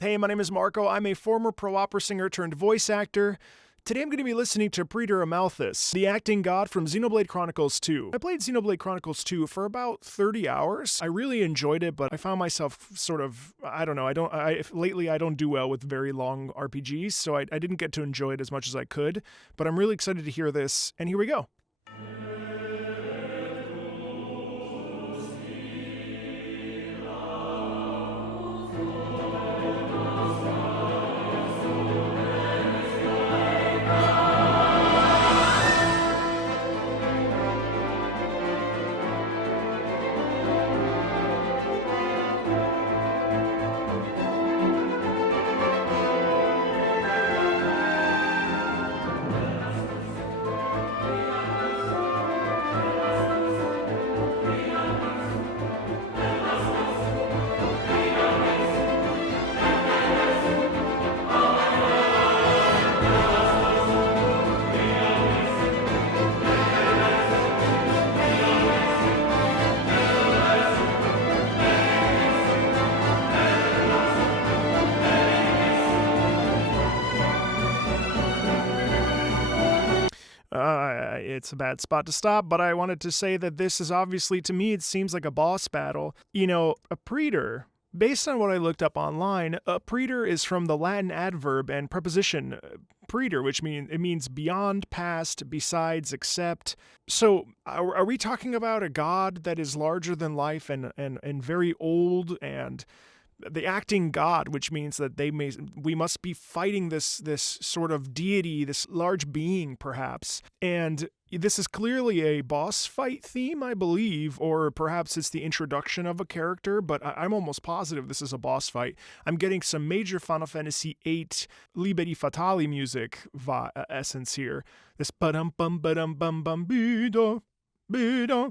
Hey, my name is Marco. I'm a former pro opera singer turned voice actor. Today I'm going to be listening to Praetor Amalthus, the acting god from Xenoblade Chronicles 2. I played Xenoblade Chronicles 2 for about 30 hours. I really enjoyed it, but I found myself sort of, I don't know, lately I don't do well with very long RPGs, so I didn't get to enjoy it as much as I could, but I'm really excited to hear this, and here we go. It's a bad spot to stop, but I wanted to say that this is obviously, to me, it seems like a boss battle. You know, a Praetor, based on what I looked up online, a Praetor is from the Latin adverb and preposition Praetor, which means beyond, past, besides, except. So are we talking about a god that is larger than life and very old, and the acting god, which means that we must be fighting this sort of deity, this large being perhaps, and this is clearly a boss fight theme, I believe, or perhaps it's the introduction of a character, but I'm almost positive this is a boss fight. I'm getting some major Final Fantasy VIII Liberi Fatali music essence here. This ba-dum bum ba-dum bum bum be-da, be-da,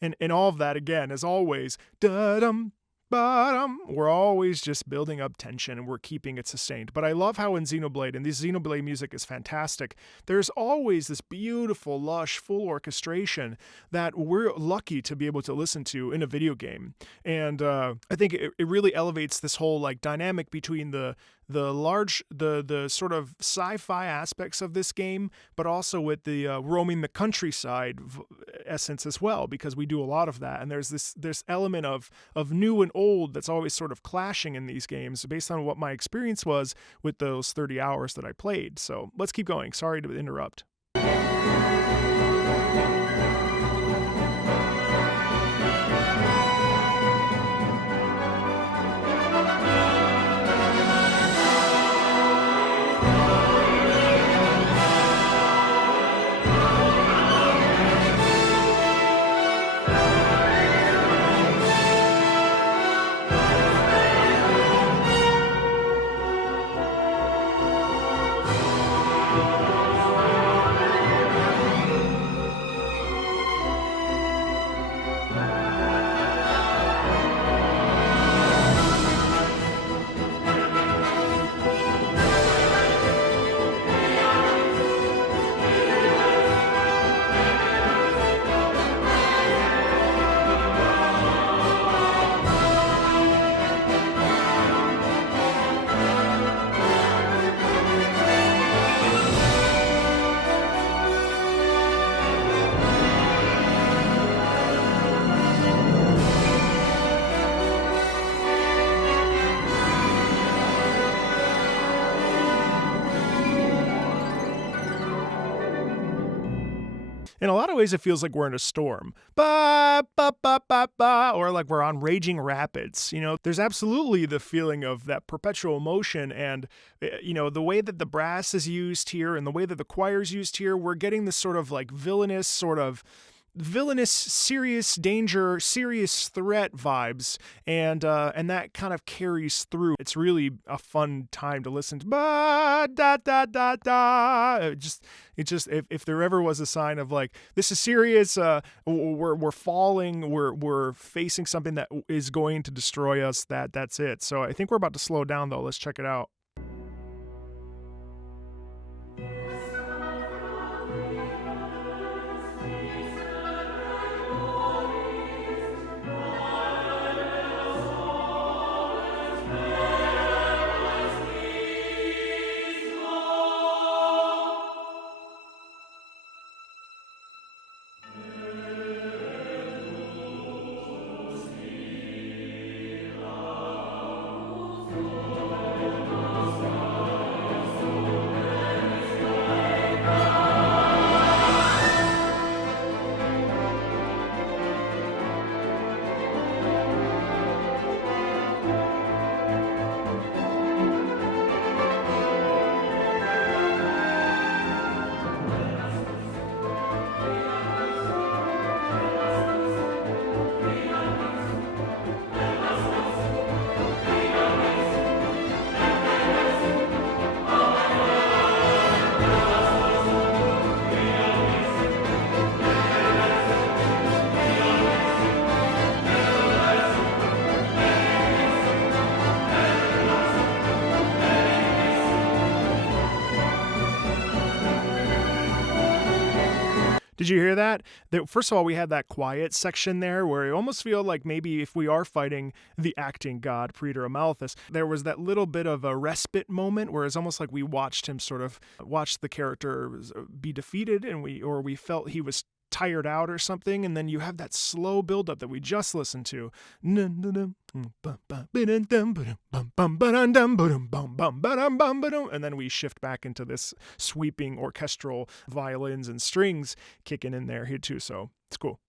and all of that again, as always, da-dum. We're always just building up tension and we're keeping it sustained. But I love how in Xenoblade, and this Xenoblade music is fantastic, there's always this beautiful, lush, full orchestration that we're lucky to be able to listen to in a video game. And I think it really elevates this whole like dynamic between the sort of sci-fi aspects of this game, but also with the roaming the countryside essence as well, because we do a lot of that. And there's this element of new and old that's always sort of clashing in these games based on what my experience was with those 30 hours that I played. So let's keep going. Sorry to interrupt. In a lot of ways, it feels like we're in a storm. Ba, ba, ba, ba, ba, or like we're on raging rapids. You know, there's absolutely the feeling of that perpetual motion, and, you know, the way that the brass is used here and the way that the choir is used here, we're getting this sort of like villainous, serious danger, serious threat vibes, and that kind of carries through. It's really a fun time to listen to. Ba, da, da, da, da. It just if there ever was a sign of like, this is serious, we're falling, we're facing something that is going to destroy us, that's it. So I think we're about to slow down though. Let's check it out. Did you hear that? First of all, we had that quiet section there where it almost feel like maybe if we are fighting the acting god, Praetor Amalthus, there was that little bit of a respite moment where it's almost like we watched him watch the character be defeated and we felt he was tired out or something, and then you have that slow buildup that we just listened to. And then we shift back into this sweeping orchestral violins and strings kicking in there here too, so it's cool.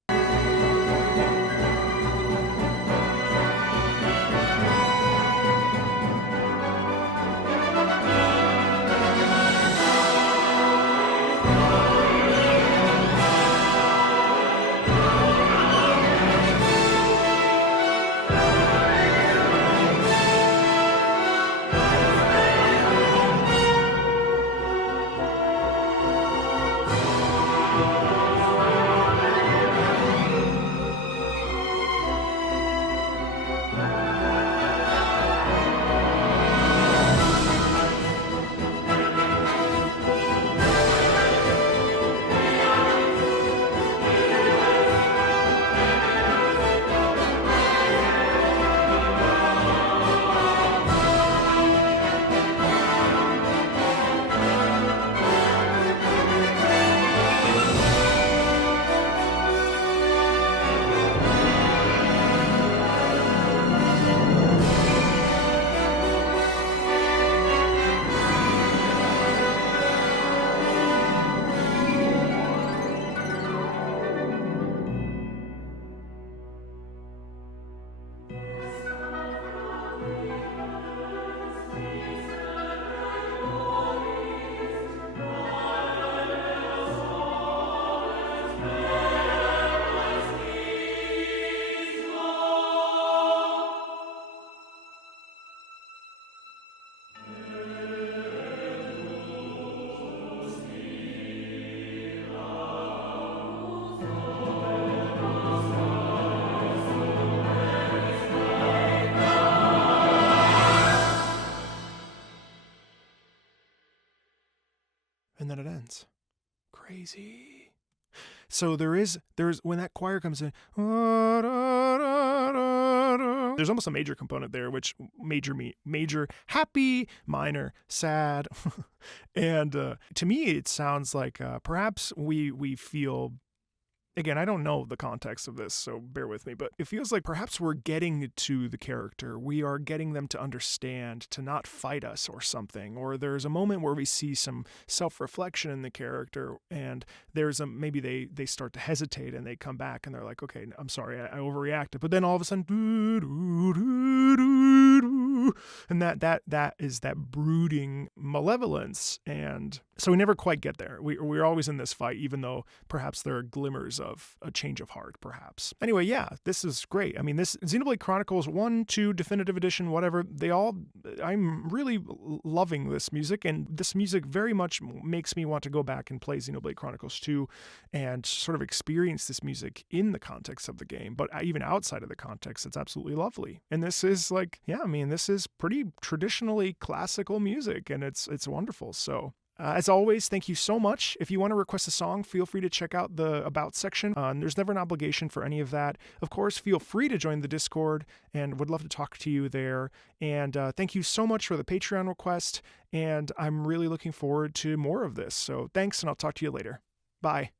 And then it ends. Crazy. So there's when that choir comes in, there's almost a major component there, which major, happy, minor, sad. And to me, it sounds like perhaps we feel, again, I don't know the context of this, so bear with me, but it feels like perhaps we're getting to the character. We are getting them to understand, to not fight us or something. Or there's a moment where we see some self-reflection in the character, and maybe they start to hesitate and they come back and they're like, okay, I'm sorry, I overreacted. But then all of a sudden, and that is that brooding malevolence. And so we never quite get there. We're always in this fight, even though perhaps there are glimmers of a change of heart, perhaps. Anyway, yeah, this is great. I mean, this Xenoblade Chronicles 1, 2, Definitive Edition, whatever, I'm really loving this music, and this music very much makes me want to go back and play Xenoblade Chronicles 2 and sort of experience this music in the context of the game, but even outside of the context, it's absolutely lovely. And this is this is pretty traditionally classical music, and it's wonderful. So as always, thank you so much. If you want to request a song, feel free to check out the About section. There's never an obligation for any of that. Of course, feel free to join the Discord, and would love to talk to you there. And thank you so much for the Patreon request, and I'm really looking forward to more of this. So thanks, and I'll talk to you later. Bye.